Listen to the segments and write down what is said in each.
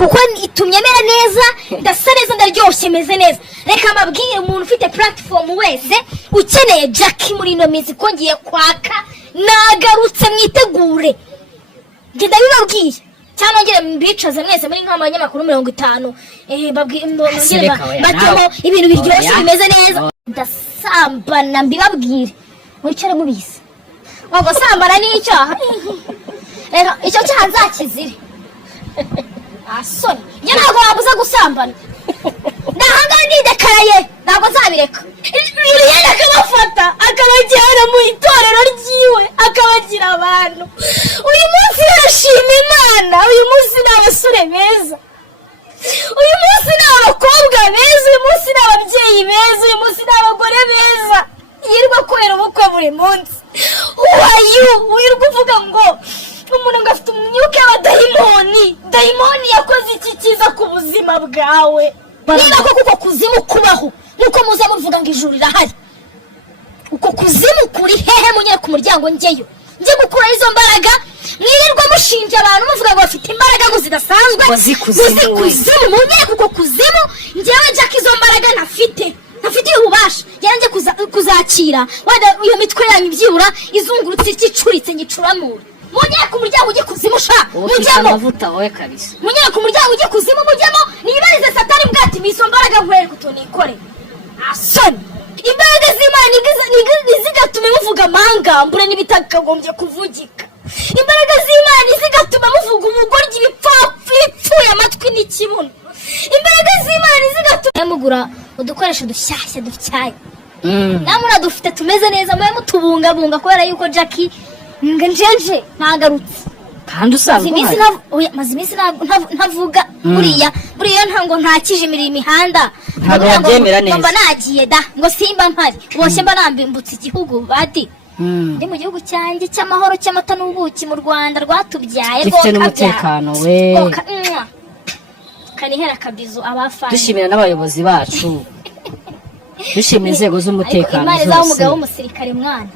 kuko itumye mera neza ndasa neza ndaryoshye meze neza reka mabwire umuntu ufite platform wese ukeneye Jacky muri no mizi ko ngiye kwaka nagarutse mwitegure ngenda bibabwiye cyane ngire mbicaze mwese muri nk'abanyamakuru 50 babwire batemo ibintu biryoshye bimeze neza ndasambana mbibabwire mwicare mubizi ngo sambana n'icyaha rero icyo cyaha nzakizire asoni njye ntabwo wabuza gusambana ndahanga ndidekaraye ntabwo nzabireka Biriya akabafata akabajyana mu itorero ryiwe akabagira abantu uyu munsi yashima Imana uyu munsi n'abasore beza uyu munsi n'abakobwa beza uyu munsi n'ababyeyi beza uyu munsi n'abagore beza yirwa kwera ubukwe buri munsi uwayu wirwa uvuga ngo umuntu ngafite umwuka w'abadayimoni yakoze iki cyiza ku buzima bwawe niba ko kuko kuzimu kubaho nuko muza muvuga ngo ijuru rirahari uko kuzimu kuri hehe munyere ku muryango njyeyo nje gukura izo mbaraga mwirirwa mushinja abantu muvuga ngo bafite imbaraga ngo zidasanzwe kuzimu munyere kuko kuzimu njyewe Jacky izo mbaraga ntafite ububasha yanjye kuzakira wada iyo mitwe yanyu byibura izungurutse ikicuritse nyicuramura munyere ku muryango ujye kuzimu sha mujyamo amavuta wowe kabisa munyere ku muryango ujye kuzimu mujyamo nibarize satani bwati miso mbaraga nkwereka kutonikore asoni imbaraga z'Imana nizigatume muvuga amangambure n'ibitakagombye kuvugika imbaraga z'Imana nizigatume muvuga ubugoryi bipfuye amatwi n'ikibuno imbaraga z'Imana nizigatume mugura udukoresho dushyashya dufyaye namura dufite tumeze neza mwe mutubungabunga kubera yuko Jacky ngenjenje nagarutse kandi usanga maze iminsi ntavuga buriya ntango ntakije imihanda ntabwo yabyemera neza mba nagiye da ngo simba mpari uboshe mba nambimbutse igihugu bati ndi mu gihugu cyanjye cy'amahoro cy'amata n'ubuki mu Rwanda rwatubyaye gifite n'umutekano we kanihera kabizo abafanye dushimira n'abayobozi bacu dushimira inzego z'umutekano zose imana z'umugabo w'umusirikare mwana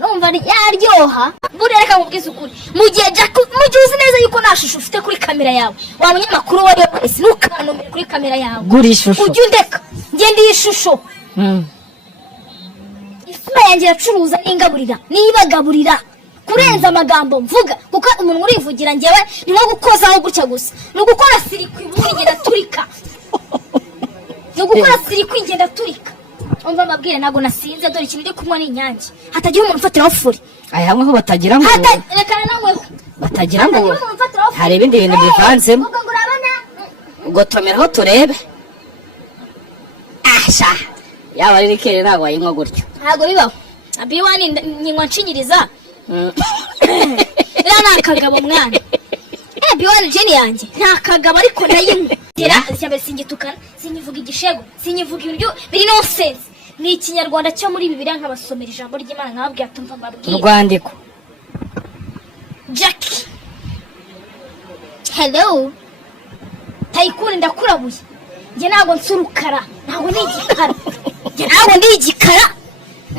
numva yaryoha burereka mubwiza ukuri mu gihe Jacky mujuzi neza yuko nashusho ufite kuri kamera yawe wa munyamakuru wari wese nukanumira kuri kamera yawe guri ishusho ujye undeka ngende ishusho isura yanjye yacuruza n'ingaburira nibagaburira kurenza amagambo mvuga kuko umuntu urivugira ngewe ni nko gukozaho gutya gusa no gukora sirikwi muri ngenda turika no gukora sirikwi ngenda turika umva mabwire nago nasinze dore ikintu ndi kumwe n'inyange hatagira umuntu ufatiraho furi aya hamwe ho batagira ngo rekana nawe batagira ngo hari ibindi bintu bivanzemo ugotomeraho turebe asha yaba ari rikere ntago wayinywa gutyo ntago bibaho abiwani nyinywa nshinyiriza era nakagabo mwana biwani jeni yanjye ntakagabo ariko nayinywa cyambere singitukana sinyivuga igishego sinyivuga ibintu biri nonsense ni ikinyarwanda cyo muri Biriya nkabasomera ijambo ry'Imana nkababwiye atumva mbabwiye urwandiko Jacky hello tayikuni ndakurabuye nge ntago nsurukara ntago nigikara nge ntago ndigikara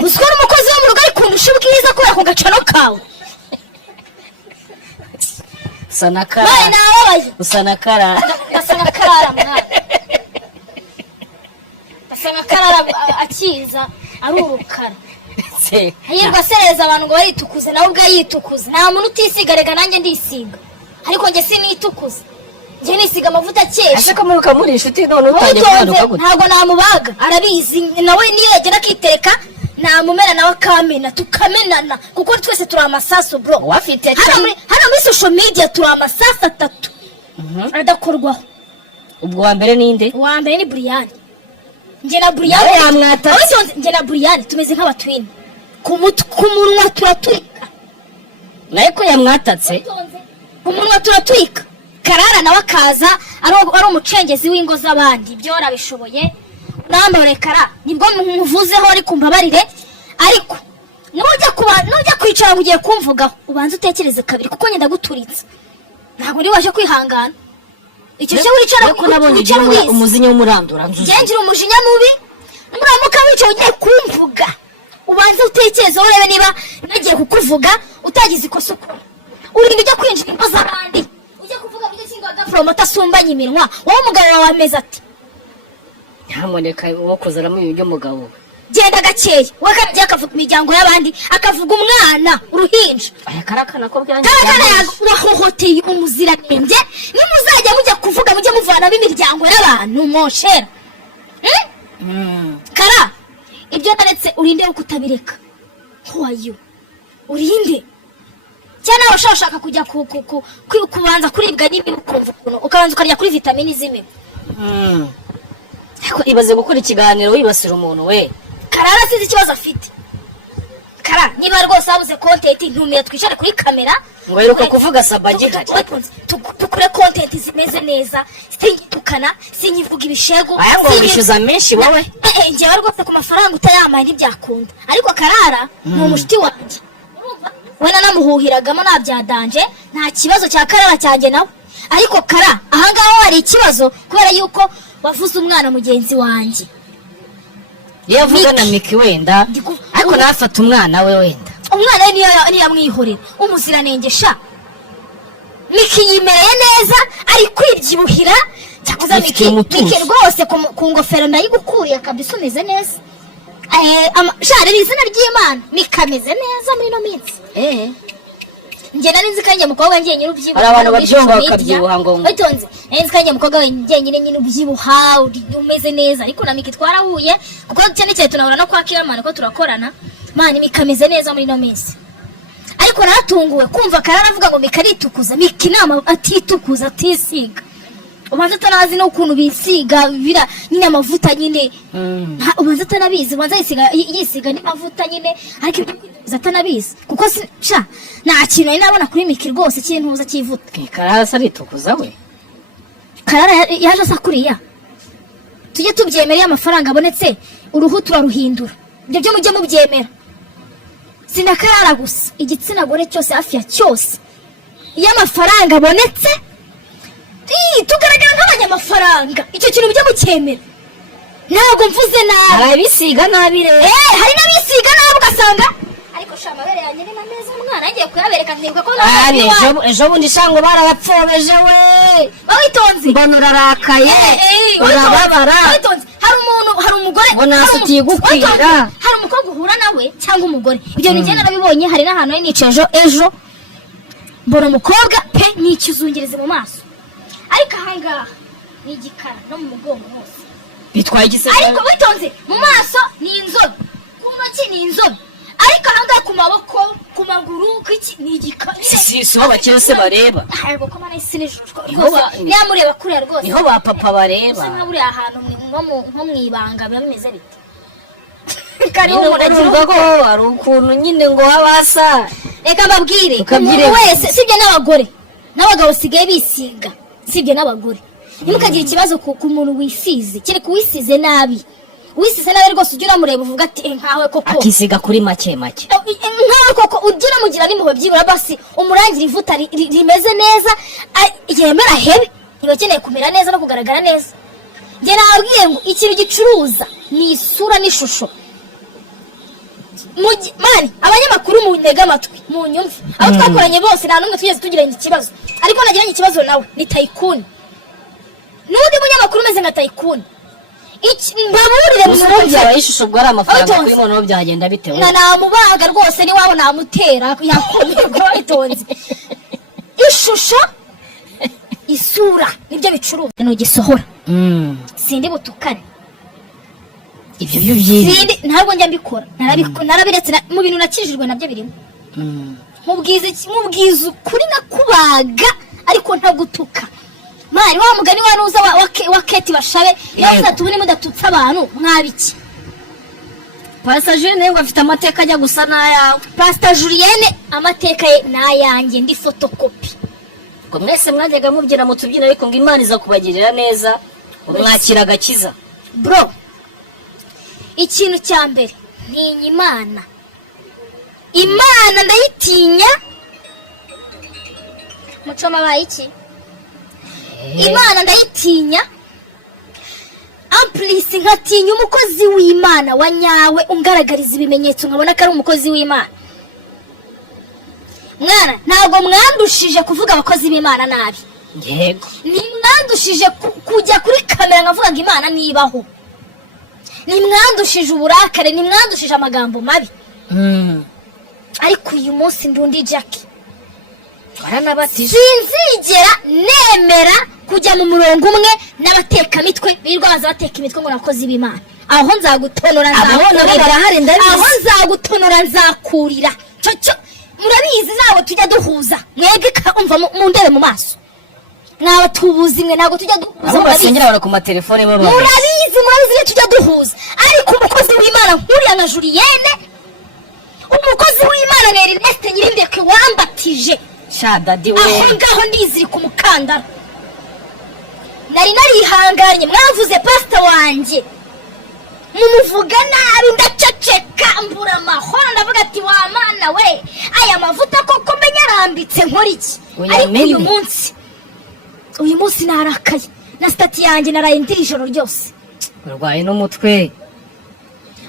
uswa n'umukozi wo mu rugo ari kundusha ubwiza kubera ko gacano kawe sanakara usanakara ndasanakara mwana ndasanakara akiza arurukara yirwa sereza abantu ngo bayitukuze nawe ubwo yitukuze nta muntu utisigarega nanjye ndisiga ariko nge sinitukuze nge nisiga amavuta cyesha ase ko muruka muri inshuti none utangiye kumanuka gute ntago namubaga arabizi nawe niyo yagera akitereka namumera nawe akamena tukamenana kuko twese turi amasaso bro wafite hano muri social media turi amasaso 3 adakorwaho ubwo wa mbere ninde wa mbere ni Biriya nge na Biriya yamwata nge na Biriya tumeze nk'abatwini ku munwa turaturika naye ko yamwatatse ku munwa turaturika karara nawe akaza ari umucengezi w'ingo z'abandi byo warabishoboye nambare kara nibwo muvuzeho ari kumbabarire ariko nujya kwicara ugiye kumvugaho ubanza utekereze kabiri kuko nyenda guturitse ntabwo ndi waje kwihangana icyo cyo wicara ko nabonye umuzinya w'umurandura ngengira umujinya mubi muramuka wicaye ugiye kumvuga ubanza utekereze urebe niba nagiye kukuvuga utagize ikosa ukora urinda ujya kwinjira ingo z'abandi ujya kuvuga umugabo muto asumbanye iminwa wowe umugabo wawe ameze ati nyamuneka wo kuzaramo ibintu by'umugabo genda gakeya we kandi akavuga imiryango y'abandi akavuga umwana uruhinja karakana ko byanjye karakana yahohoteye umuziranenge nimuzajya mujya kuvuga mujye muvanamo imiryango y'abantu monshera kara ibyo naretse urinde wo kutabireka who are you urinde cyane abashaka kujya kubanza kuribwa n'imibu ukumva ukuntu ukabanza ukarya kuri vitamini z'imibu ariko ibaze gukora ikiganiro wibasira umuntu we karara sizi ikibazo afite kara niba rwose wabuze content ntumira twicare kuri kamera ngo yiruka kuvuga sabagi hari tukure content zimeze neza singitukana sinyivuga ibishego aya ngo wishyuza menshi wowe njyewe rwose ku mafaranga utayamaye ntibyakunda ariko karara ni umushiti wanjye we nanamuhuhiragamo nabyadanje nta kibazo cya karara cyanjye nawe ariko kara ahangaho hari ikibazo kubera yuko wavuze umwana mugenzi wanjye iyo avuga na Miki wenda ariko nafata umwana we wenda umwana we niyo yamwihorera umuziranenge sha Miki yimereye neza ari kwibyibuhira cyakoze Miki rwose ku ngofero ndayigukuriye kabisa umeze neza share izina ry'Imana Miki ameze neza muri no minsi njye nari nzi kanjye mukobwa njye nyine ubyibuha hari abantu babyumva bakabyibuha ngo witonze nari nzi kanjye mukobwa njye nyine ubyibuha umeze neza ariko na Miki twarahuye kuko cyane cyane tunahura no kwa Kiramana ko turakorana mani Miki ameze neza muri no minsi ariko naratunguwe kumva karara avuga ngo Miki aritukuza Miki nama atitukuza atisiga ubanza atanazi no ukuntu bisiga bira nyine amavuta nyine ubanza atanabizi ubanza yisiga n'amavuta nyine ariko zatanabizi kuko sha nta kintu ari nabona kuri Miki rwose kintuza kivuta karara saritukuza we karara yaje asakuriya tujye tubyemereye amafaranga abonetse uruhu turaruhindura ibyo byo mujye mubyemera sinakarara gusa igitsina gore cyose hafi ya cyose iyo amafaranga abonetse tugaragara nk'abanyamafaranga icyo kintu bijya mucyemera ntabwo mvuze nabi hari abisiga nabi rero hari n'abisiga nabi ugasanga ariko sha amabere yanjye ni meza umwana agiye kuyabereka ntibuka ko ejo bundi shango barayapfobeje we witonze mbona urarakaye urababara witonze hari umugore ngo nasutiye gukwira hari umukobwa uhura nawe cyangwa umugore ibyo nigenda narabibonye hari n'ahantu ari nicaje ejo mbona umukobwa pe n'ikizungirize mu maso ariko ahangaha ni igikara no mu mugongo hose bitwaye igisebe ariko witonze mu maso ni inzobe ku ntoki ni inzobe ariko ahangaha ku maboko ku maguru ni igikara si ho bakiri se bareba ntabwo ko mana isi rwose nyamureba kuriya rwose niho ba papa bareba nka buriya ahantu nko mu ibanga biba bimeze bite kari umuntu agira ko hari ukuntu nyine ngo habasa reka mbabwire umuntu wese sibye n'abagore n'abagabo sigaye bisiga sibye n'abagore ntimukagire ikibazo ku muntu wisize kereka uwisize nabi wisize nabi rwose ujya uramureba uvuga ati nkawe koko akisiga kuri make nkawe koko ujya uramugira n'impuhwe byibura basi umurangira ivuta rimeze neza yemera hebe niba akeneye kumera neza no kugaragara neza njye nababwiye ngo ikintu gicuruza ni isura n'ishusho mani abanyamakuru mu ntega amatwi mu nyumve abo twakoranye bose nta n'umwe tugeze tugiranye ikibazo ariko nagiranye ikibazo nawe ni Tayikuni n'undi munyamakuru umeze nka Tayikuni mbaburire mu mwumve ishusho bwo ari amafaranga kuri muntu byagenda bitewe namubaga rwose ni wabo namutera yakomerwa witonze ishusho isura nibyo bicuruza nugisohora sindi butukane ibyo by'ubyiri sindi ntabwo njya mbikora narabiretse mu bintu nakijijwe nabyo birimo mubwiza ukuri nakubaga ariko ntagutuka mari wa mugani wanuza wa Keti bashabe yavuze tubone mudatutsa abantu mwabiki Pastor Julienne ngo afite amateka ajya gusa nayawe Pastor Julienne amateka ye nayanjye ndi photocopy ngo mwese mwajyaga mubyina mu tubyina ariko ngo Imana iza kubagirira neza umwakira gakiza bro ikintu cya mbere ni Imana ndayitinya mucoma bayiki Imana ndayitinya amplisi nkatinya umukozi w'Imana wanyawe ungaragariza ibimenyetso nkabona ko ari umukozi w'Imana mwana ntabwo mwandushije kuvuga abakozi b'Imana nabi yego nimwandushije kujya kuri kamera nkavuga ngo Imana nibaho, nimwandushije uburakare, nimwandushije amagambo mabi. Ariko uyu munsi ndundi Jacky waranabatije, sinzigera nemera kujya mu murongo umwe n'abateka mitwe birirwa baza bateka imitwe ngo nakoze ibimana. Aho nzagutonora aho nzagutonora nzakurira cyo murabizi nawe tujya duhuza mwege umva mu ndebe mu maso nawe tubuzi mwe ntago tujya duhuza basengera bara ku matelefone baba murabizi tujya duhuza. Ariko umukozi w'Imana nkuriya nka Julienne, umukozi w'Imana na Ernest Nyirindeke wambatije shadadi we, aho ngaho ndiziri ku mukandara nari narihanganye. Mwavuze pastor wanjye mumuvuga nabi ndaceceka mbura amahoro ndavuga ati wa Mana we aya mavuta koko menya arambitse nkora iki. Ariko uyu munsi narakaye na stati yanjye naraye ndiri ijoro ryose urwaye n'umutwe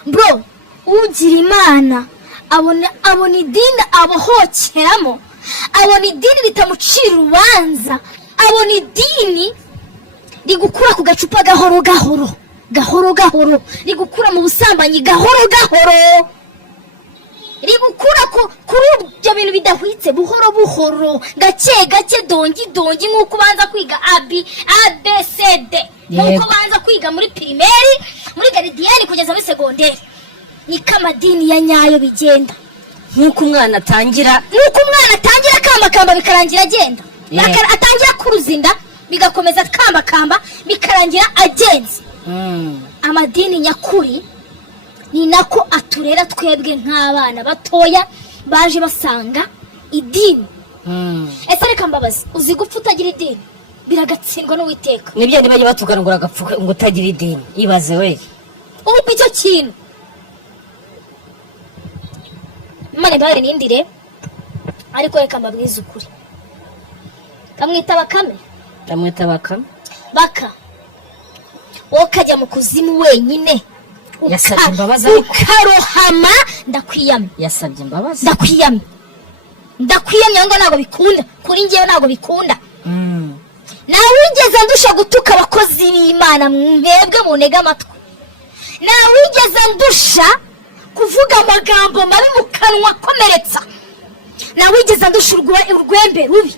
bro. Ugira Imana abona idini abohokeramo, abona idini ritamucira urubanza, abona idini rigukura ku gacupa gahoro gahoro, rigukura mu busambanyi gahoro rigukura kuri ibyo bintu bidahwitse buhoro gake dongi nk'uko ubanza kwiga ABCD, nk'uko ubanza kwiga muri primaire, muri garidiyeni kugeza muri segonderi. Niko amadini ya nyayo bigenda, nk'uko umwana atangira kambakamba bikarangira agenda, atangira kuruzinda bigakomeza kambakamba bikarangira agenze. Amadini nyakuri ni nako aturera twebwe nk'abana batoya baje basanga idini. Ese reka mbabazi, uzi gupfa utagira idini biragatsindwa n'Uwiteka. Nibyo ntibajye batuganura agapfuka ngo utagira idini, ibaze we ubu icyo kintu. Mane bare nindire, ariko reka mbabwize ukuri, kamwita bakame baka ukajya mu kuzimu wenyine yasabye imbabazi ukarohama. Yasabye imbabazi ndakwiyamye ngo ntago bikunda kuri njyewe, ntago bikunda. Nawe wigeze ndusha gutuka abakozi b'Imana mwebwe munega amatwi, nawe wigeze ndusha kuvuga amagambo mabi mu kanwa akomeretsa, nawe wigeze ndusha urwembe rubi.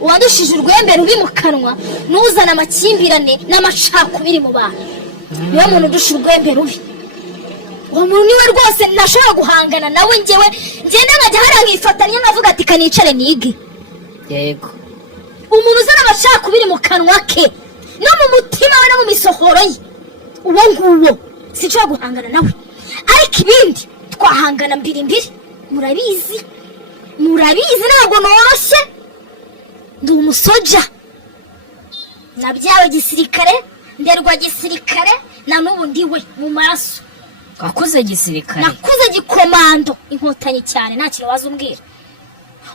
Uwandushije urwembe rubi mu kanwa nuzana amakimbirane n'amacakubiri mu bantu, niwe muntu udusha urwembe rubi. Uwo muntu niwe rwose ntashobora guhangana nawe. Njyewe ngenda nkajya hariya nkifatanya nkavuga ati kanicare nige. Yego, umuntu uzana amacakubiri mu kanwa ke no mu mutima we no mu misohoro ye, uwo nguwo sinshobora guhangana nawe. Ariko ibindi twahangana mbiri. Murabizi ntabwo noroshye. Ndi umusoja, nabyawe gisirikare, nderwa gisirikare, na n'ubu ndiwe mu maraso. Wakuze gisirikare? Nakuze gikomando, inkotanyi cyane, nta kintu wazumbwira.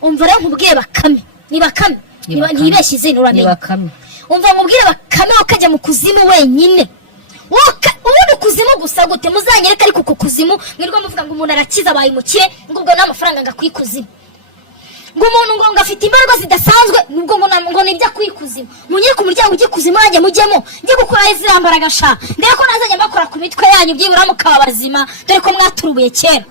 Umva rero nkubwire bakame, ni bakame, ntibeshye izina uramenye. Ni bakame. Umva nkubwire bakame ukajya mu kuzimu wenyine. Ubundi kuzimu gusa gute muzanyereka, ariko ku kuzimu mwirwa muvuga ngo umuntu arakiza bayimukire, ngo ubwo n'amafaranga ngakwikuzimu. Ngo umuntu ngo ngafite imbaraga zidasanzwe, nubwo ngo nibya kwikuzimu. Munyere ku muryango ujye kuzimu yanjye mujyemo, njye gukora izirambaraga sha. Ndeko ko nazanye mbakora ku mitwe yanyu byibura mukaba bazima, dore ko mwaturubuye kera.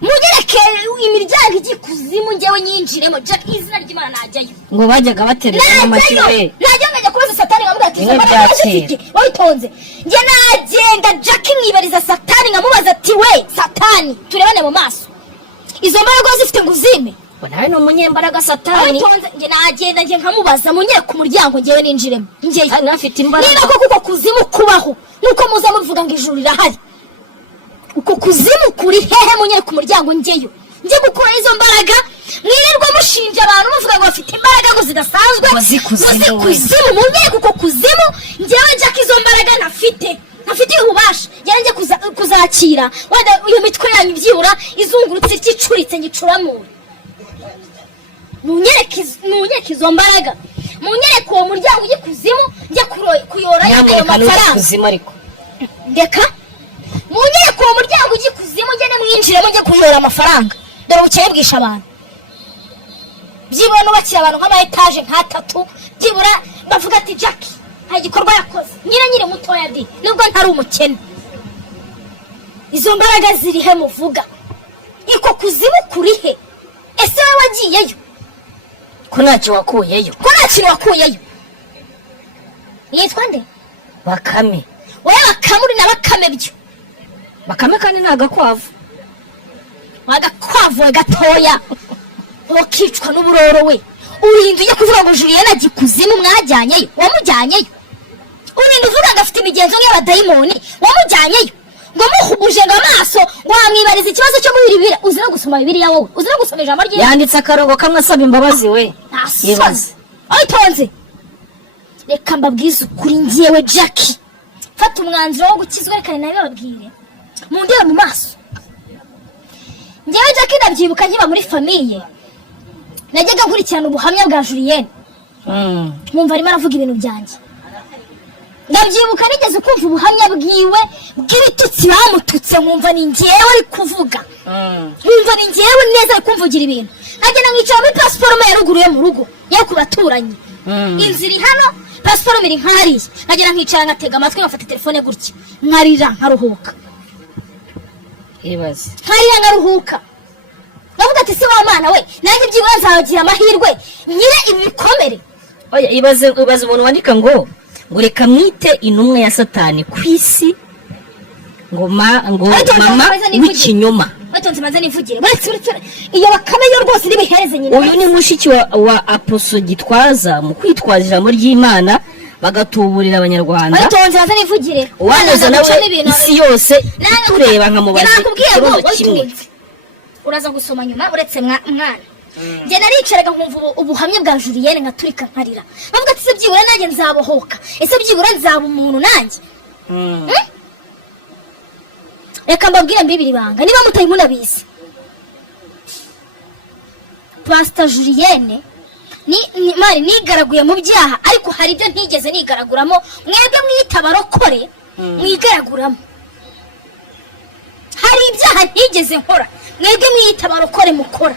Munyereke imiryango ijye kuzimu njyewe nyinjiremo, Jack izina ry'Imana najyayo. Ngo bajyaga baterera n'amatiwe. Najya ngajya kubaza Satani nkamuga ati wabitonze. Njye nagenda Jack mwibariza Satani nkamubaza ati we Satani turebane mu maso. Izo mbaraga zifite nguzime. Nawe no munyembaraga Satani. Njye nagenda njye nkamubaza munyere ku muryango njyewe ninjiremo. Njye kandi afite imbaraga. Niba koko kuzimu kubaho nuko muza muvuga ngo ijuru rirahari. Uko kuzimu kuri hehe munyere ku muryango njyeyo. Njye gukora izo mbaraga mwirirwa mushinja abantu muvuga ngo bafite imbaraga ngo zidasanzwe. Kuzimu munyere kuko kuzimu njyewe Jack izo mbaraga ntafite ububasha. Yanjye kuzakira wada uyu mitwe yanyu byibura izungurutse ikicuritse ngicuramura. Munyereke izo mbaraga, munyereke uwo muryango ujye kuzimu njye kuyora ayo mafaranga. Ndeka munyereke uwo muryango ujye kuzimu njye mwinjiremo njye kuyora amafaranga, dore ubukeye bwisha abantu. byibura nubakira abantu nk'ama etaje nk'atatu byibura bavuga ati Jacky nta gikorwa yakoze nyiri mutoya di nubwo ntari umukene. Izo mbaraga ziri he muvuga? Iko kuzimu kurihe? Ese wowe wagiyeyo? Ko ntacyo wakuyeyo? Ko ntacyo wakuyeyo? Yitwa nde? Bakame. Wowe bakamuri na bakame byo. Bakame kandi nagakwavu. Wagakwavu gatoya. Wakicwa n'uburoro we. Urinduye kuvuga ngo Julienne agikuzimu mwajyanyeyo. Wamujyanyeyo. Urindu uvuga ngafite imigenzo nk'abadayimoni. Wamujyanyeyo. Ngo muhuje ngo amaso ngo amwibariza ikibazo cyo muri Biriya. Uzi no gusoma Biriya wowe. Uzi no gusoma ijambo ry'Imana. Yanditse akarongo kamwe asaba imbabazi we. Yibaze. Utunze. Reka mbabwize ukuri ngiyewe Jacky. Fata umwanzuro wo gukizwa reka nawe babwire. Mu ndeba mu maso. Ngiyewe Jacky ndabyibuka nkiba muri famille. Najyaga nkurikirana ubuhamya bwa Julienne. Mwumva arimo aravuga ibintu byanjye. Ndabyibuka nigeze kumva ubuhamya bwiwe bw'ibitutsi bamututse nkumva ni ngiyewe ari kuvuga. Nkumva ni ngiyewe neza ari kumvugira ibintu. Agenda nkicara muri passport ya ruguru yo mu rugo yo kubaturanyi. Inzira hano passport iri nkariye. Agenda nkicara ngatega amatwi ngafata telefone gutya. Nkarira nkaruhuka. Ibaze. Nkarira ngaruhuka. Navuga ati se wa mana we nanjye byibura nzagira amahirwe nyire ibikomere. Oya ibaze umuntu wandika ngo reka mwite intumwe ya Satani kwisi ngo mama w'ikinyoma. Batonze maze nivugire. Uretse iyo bakame yo rwose nibihereze nyine. Uyu ni mushiki wa Apostle Gitwaza mu kwitwaza ijambo ry'Imana bagatuburira abanyarwanda. Batonze maze nivugire. Wanaza nawe isi yose tureba nka mubazi. Kimwe. Uraza gusoma nyuma uretse mwana. Nge naricaraga nkumva ubuhamya bwa Julienne nkaturika nkarira. Bavuga ati se byibura nanjye nzabohoka. Ese byibura nzaba umuntu nanjye. Reka mbabwire mbibiri banga niba mutayi munabizi. Pastor Julienne mari nigaraguye mu byaha ariko hari ibyo ntigeze nigaraguramo mwebwe mwita barokore mwigaraguramo. Hari ibyaha ntigeze nkora mwebwe mwita barokore mukora.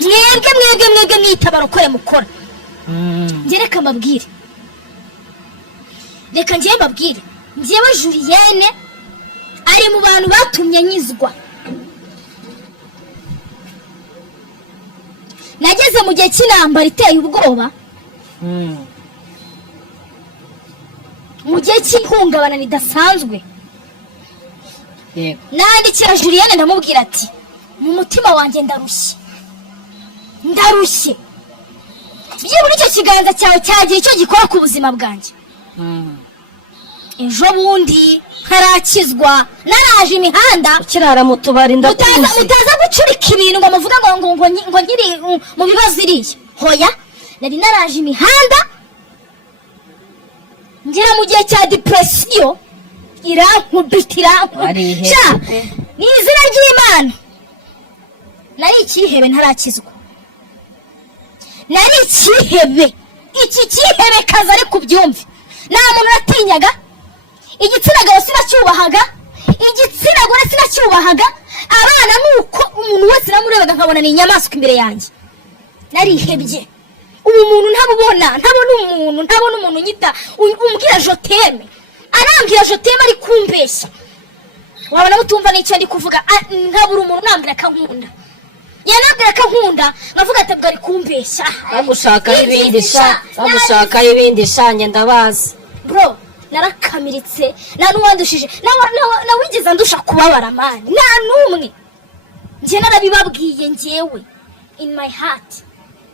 Mwebwe mwita barokore mukora. Reka mbabwire. Reka ngiye mbabwire. Ngiyewe Julienne ari mu bantu batumye nyizwa. Nageze mu gihe cy'intambara iteye ubwoba. Mu gihe cy'ihungabana ridasanzwe. Nandikira Julienne ndamubwira ati mu mutima wanjye ndarushye. Byibura icyo kiganza cyawe cyagiye icyo gikora ku buzima bwanjye. Ejo bundi harakizwa naraje imihanda ukirara mu tubari ndakuzi. Mutaza gucurika ibintu ngo muvuga ngo ngiri mu bibazo iriye. Hoya nari naraje imihanda ngera mu gihe cya depression irankubitira. Ni izina ry'Imana. Nari ikihebe ntarakizwa. Nari ikihebe. Iki kihebe kaza ari kubyumva. Nta muntu atinyaga. Igitsina gabo sinacyubahaga. Igitsina gore sinacyubahaga. Abana nuko umuntu wese namurebaga nkabona ni inyamaswa imbere yanjye. Nari ihebye. Ubu muntu ntabona umuntu nyita umbwira joteme. Arambwira joteme ari kumbeshya. Wabona mutumva n'icyo ndi kuvuga nkabura umuntu nambwira kankunda. Yanabwira kankunda ngavuga ati bwari kumbeshya. Bagushaka ibindi shanye ndabazi. Bro narakamiritse nta n'uwandushije na wigeze ndusha kubabara mani nta numwe. Nje narabibabwiye ngewe in my heart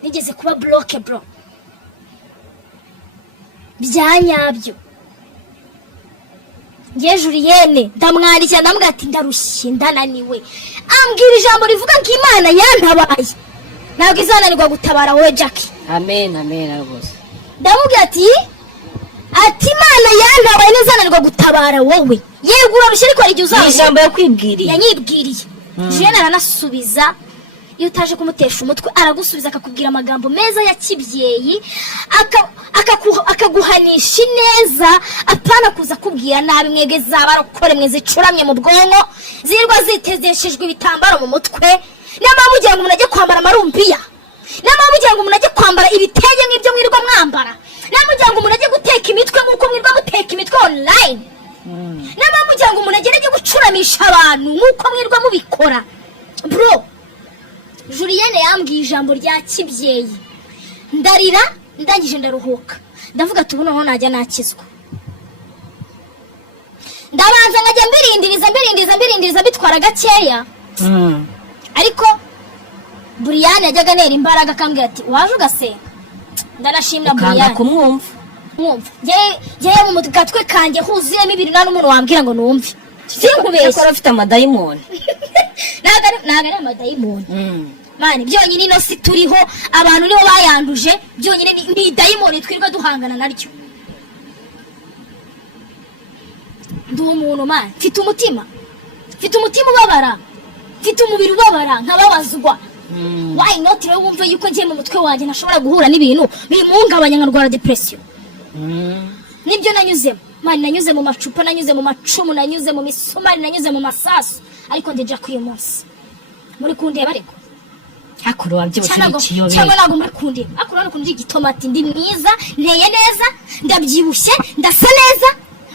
nigeze kuba bloke bro. Byanyabyo. Nge Julienne ndamwandikira ndambwira ati ndarushye ndananiwe. Ambwira ijambo rivuga ko Imana yantabaye. Ntabwo izananirwa gutabara wowe Jacky. Amen rwose. Ndamubwira ati Imana yantabaye n'izananirwa gutabara wowe. Yego urarushye ariko ari uzaza. Ijambo yakwibwiriye. Yanyibwiriye. Julienne aranasubiza. Iyo utaje kumutesha umutwe aragusubiza akakubwira amagambo meza ya kibyeyi akaguhanisha neza apana kuza kubwira nabi mwege zabarokore mweze curamye mu bwonko zirwa zitezeshejwe ibitambaro mu mutwe n'amabugira ngo umuntu ajye kwambara marumbiya n'amabugira ngo kwambara namujyanga umuntu ajye guteka imitwe nk'uko mwirwa muteka imitwe online namujyanga umuntu ajye gucuramisha abantu nk'uko mwirwa mubikora bro. Julienne yambwiye ijambo rya kibyeyi ndarira ndangije ndaruhuka ndavuga ati ubu noneho najya nakizwa. Ndabanza nkajya mbirindiriza bitwara gakeya ariko Biriya yajyaga nera imbaraga akambwira ati waje ugasenga. Ndanashimira Biriya kumwumva njyewe mu gatwe kanjye huzuyemo ibintu nta n'umuntu wambwira ngo numve sinkubeshye ko afite amadayimoni. ntago ari amadayimoni mani byonyine ino si turiho abantu nibo bayanduje byonyine ni dayimoni twirwa duhangana naryo. Ndi umuntu mani mfite umutima ubabara mfite umubiri ubabara nkababazwa. Why not rero wumve yuko ngiye mu mutwe wanjye ntashobora guhura n'ibintu bimuhungabanya nkarwara depression. Nibyo nanyuzemo mani, nanyuze mu macupa, nanyuze mu macumu, nanyuze mu misumari, nanyuze mu masasu, ariko ndeja kuri uyu munsi muri kundeba ariko hakuru wabyibushye ikiyobe cyangwa ntabwo muri kundeba akuru no kundi igitomati ndi mwiza nteye neza ndabyibushye ndasa neza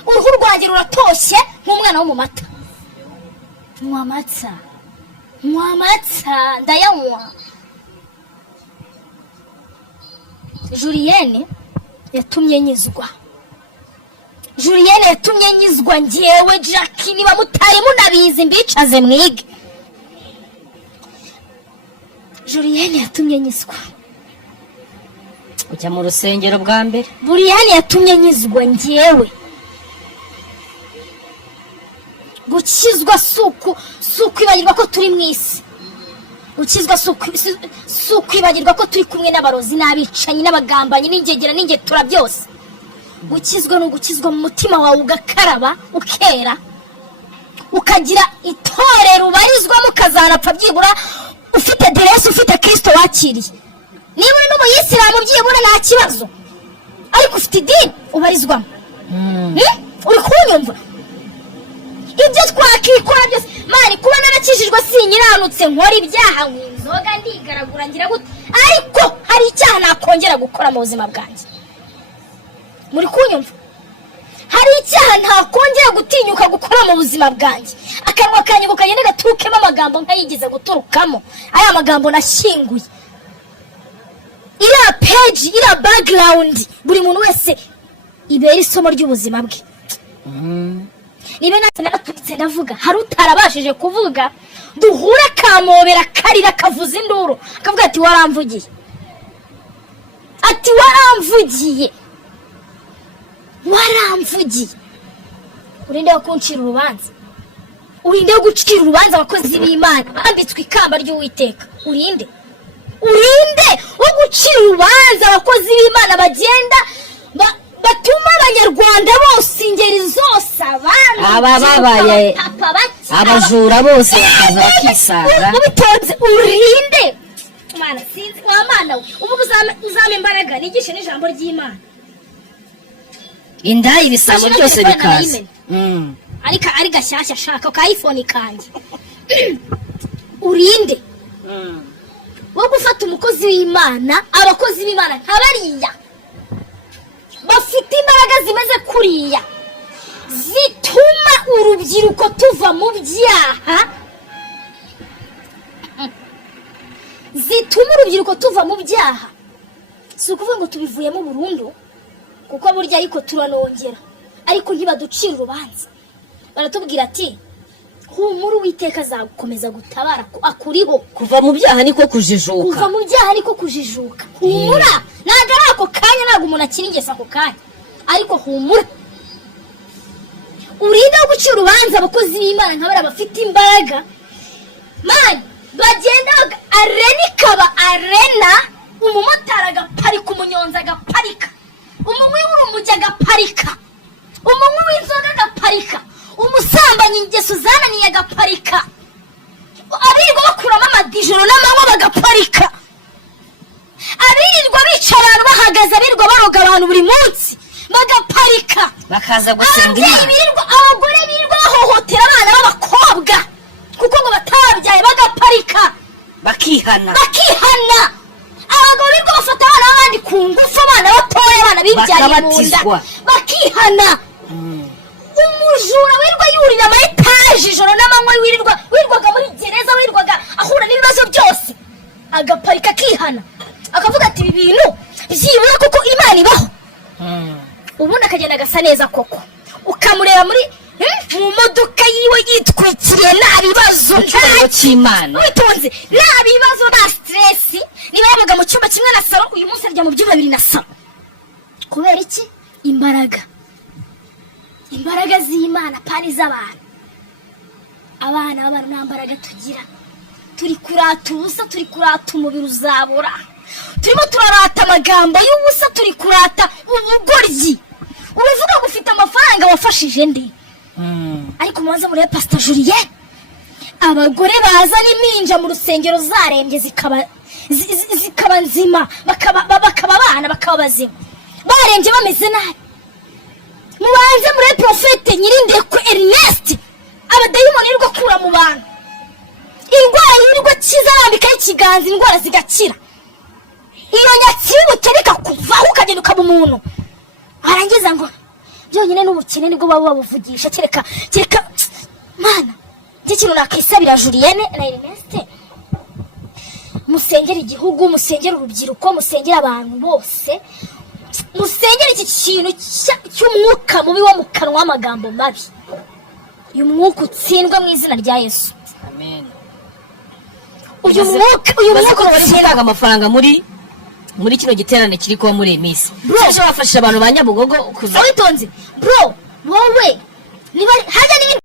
uruhu rwanjye ruratoshye nk'umwana wo mu mata. Nywa amata ndayanywa. Julienne yatumye nyizwa njyewe Jacky niba mutari munabizi mbicaze mwige. Julienne yatumye nyizwa ujya mu rusengero bwa mbere. Biriya yatumye nyizwa njyewe. Gukizwa sukwibagirwa ko turi mu isi. Gukizwa sukwibagirwa ko turi kumwe n'abarozi n'abicanyi n'abagambanyi n'ingegera n'ingetura byose. Gukizwa no gukizwa mu mutima wawe ugakaraba ukera ukagira itorero ubarizwamo ukazanapfa byibura ufite deresi ufite Kristo wakiriye. Niba uri n'umuyisilamu byibura nta kibazo ariko ufite idini ubarizwamo. Uri kunyumva? Ibyo twakikora byose mani kuba narakijijwe sinyiranutse nkora ibyaha nk'inzoga ndigaragura ngira gute ariko hari icyaha nakongera gukora mu buzima bwanjye. Muri kunyumva? Hari icyaha ntakongera gutinyuka gukora mu buzima bwanjye. Akanwa kanjye kagenda gaturukemo amagambo nkayigeze guturukamo aya magambo nashyinguye. Ira page ira background buri muntu wese ibera isomo ry'ubuzima bwe. Nibe natutse ndavuga hari utarabashije kuvuga duhura kamobera karira kavuza induru akavuga ati waramvugiye urinde kuncira urubanza urinde gucira urubanza abakozi b'Imana bambitswe ikamba ry'Uwiteka urinde wo gucira urubanza abakozi b'Imana bagenda batuma abanyarwanda bose ingeri zose abababaye abajura bose bakaza bakisanga ubitonze urinde Mana sinzi wa Mana ubu uzame imbaraga nigishe n'ijambo ry'Imana inda ibisabo byose bikaza ari gashyashya shaka ka iPhone kanjye urinde wo gufata umukozi w'Imana abakozi b'Imana ntabariya bafite imbaraga zimeze kuriya zituma urubyiruko tuva mu byaha si ukuvuga ngo tubivuyemo burundu kuko burya ariko turanongera ariko ntibaducira urubanza baratubwira ati humura Uwiteka azagukomeza gutabara akuriho kuva mu byaha niko kujijuka humura ntabwo ari ako kanya ntabwo umuntu akiri ingesa ako kanya ariko humura urinde wo gucira urubanza abakozi b'Imana nk'abari bafite imbaraga mani bagenda arena ikaba arena umumotari agaparika umunyonzi agaparika umunywi w'urumogi agaparika umunywi w'inzoga agaparika umusambanyi ingeso zananiye agaparika abirirwa bakuramo amadijoro n'amanywa bagaparika abirirwa bica abantu bahagaze abirirwa baroga abantu buri munsi bagaparika bakaza gusenga Imana abagore birirwa bahohotera abana b'abakobwa kuko ngo batabyaye bagaparika bakihana abagabo birirwa bafata abana b'abandi ku ngufu abana bato abana bibyariye mu nda bakihana. Umujura wirwa yurira ama etaje ijoro n'amanywa wirwaga muri gereza wirwaga ahura n'ibibazo byose agaparika akihana akavuga ati ibi bintu byibura kuko Imana ibaho. Ubundi akagenda agasa neza koko ukamureba muri mu modoka yiwe yitwikiriye nta bibazo cy'Imana witonze nta bibazo nta stress. Niba yabaga mu cyumba kimwe na salo uyu munsi arya mu byumba bibiri na salo. Kubera iki? Imbaraga z'Imana pani z'abantu. Abana nta mbaraga tugira, turi kurata ubusa, turi kurata umubiri uzabura, turimo turarata amagambo y'ubusa, turi kurata ubugoryi. Ubivuga ngo ufite amafaranga wafashije ndi ariko mubanza muri Pastor Julien abagore baza n'impinja mu rusengero zarembye zikaba nzima bakaba abana bakaba bazima barembye bameze nabi. Mubanze muri Profete Nyirinde ku Ernest abadayimoni irwo kura mu bantu, indwara yirwa kiza arambika ikiganza indwara zigakira. Iyo nyatsibuke reka kuvaho ukagenda ukaba umuntu arangiza ngo byonyine n'ubukene nibwo baba babuvugisha. Kereka mana ikintu nakisabira Julienne na Ernest, musengera igihugu, musengera urubyiruko, musengera abantu bose, musengera iki kintu cy'umwuka mubi wo mu kanwa w'amagambo mabi. Uyu mwuka utsindwe mu izina rya Yesu. Amen. Uyu mwuka wari gutanga amafaranga muri kino giterane kiri kuba muri Miss. Cyo bafasha abantu ba Nyabugogo kuza. Witonze bro wowe niba hajya